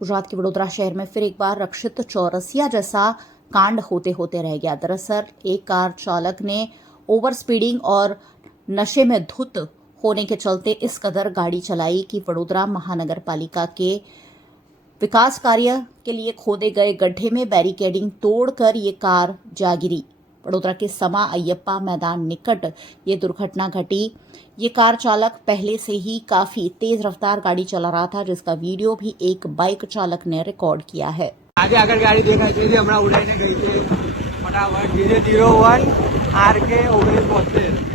गुजरात के वडोदरा शहर में फिर एक बार रक्षित चौरसिया जैसा कांड होते होते रह गया। दरअसल एक कार चालक ने ओवर स्पीडिंग और नशे में धुत होने के चलते इस कदर गाड़ी चलाई कि वडोदरा महानगर पालिका के विकास कार्य के लिए खोदे गए गड्ढे में बैरिकेडिंग तोड़कर ये कार जा गिरी। वडोदरा के समा अयप्पा मैदान निकट ये दुर्घटना घटी। ये कार चालक पहले से ही काफी तेज रफ्तार गाड़ी चला रहा था, जिसका वीडियो भी एक बाइक चालक ने रिकॉर्ड किया है। आगे आकर गाड़ी देखाई थी, हमारा उड़ाने गई थी फटाफट 001 RK 1972।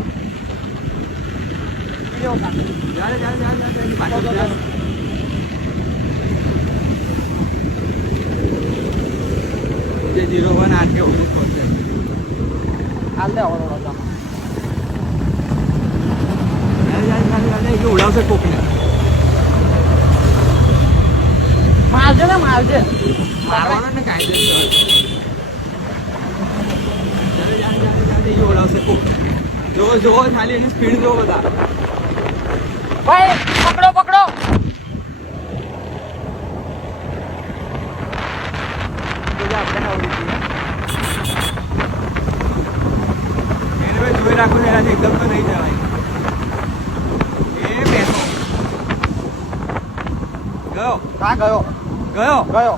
उड़ावશે કોકને મારજે ને મારજે મારવાનો ને કાયદે ઉડાવશે કોક જો જો ખાલી એની સ્પીડ જો બધા ભાઈ પકડો પકડો આપણે આવડી ગઈ એને ભાઈ જોઈ રાખો ને એનાથી એકદમ તો નહીં જવાય। ગયો ક્યાં ગયો ગયો ગયો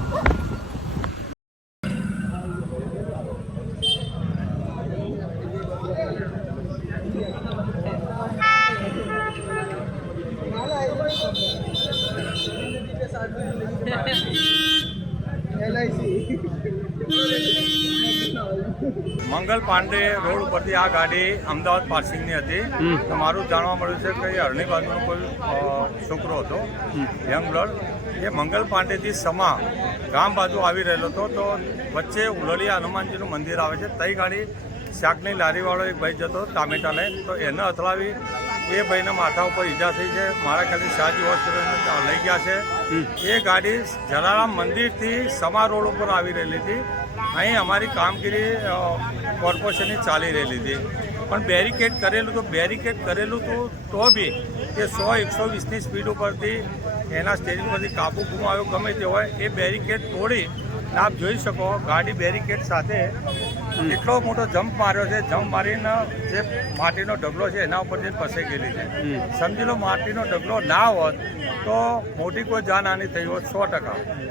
મંગલ પાંડે રોડ ઉપરથી આ ગાડી અમદાવાદ પાર્સિંગની હતી। તો મારું જાણવા મળ્યું છે કે હરણી બાજુનો કોઈ છોકરો હતો યંગ બ્લડ, એ મંગલ પાંડેથી સમા ગામ બાજુ આવી રહેલો હતો। તો વચ્ચે ઉલળિયા હનુમાનજીનું મંદિર આવે છે, તઈ ગાડી શાકની લારીવાળો એક ભાઈ જતો ટામેટા લઈને, તો એને અથડાવી એ ભાઈના માથા ઉપર ઈજા થઈ છે। મારા ખ્યાલથી શાહજી હોસ્પિટલ લઈ ગયા છે। એ ગાડી જલારામ મંદિરથી સમા રોડ ઉપર આવી રહેલી હતી। અહીં અમારી કામગીરી કોર્પોરેશનની ચાલી રહેલી હતી, પણ બેરિકેડ કરેલું તો બી કે 100-120ની સ્પીડ ઉપરથી એના સ્ટેરિંગ પરથી કાબુ ગુમાવ્યો ગમે તે હોય, એ બેરિકેડ તોડી આપ જોઈ શકો ગાડી બેરિકેડ સાથે એટલો મોટો જમ્પ માર્યો છે। જમ્પ મારીને જે માટીનો ઢગલો છે એના ઉપર જે ફસાઈ ગયેલી છે। સમજી લો માટીનો ઢગલો ના હોત તો મોટી કોઈ જાનહાનિ થઈ હોત 100%।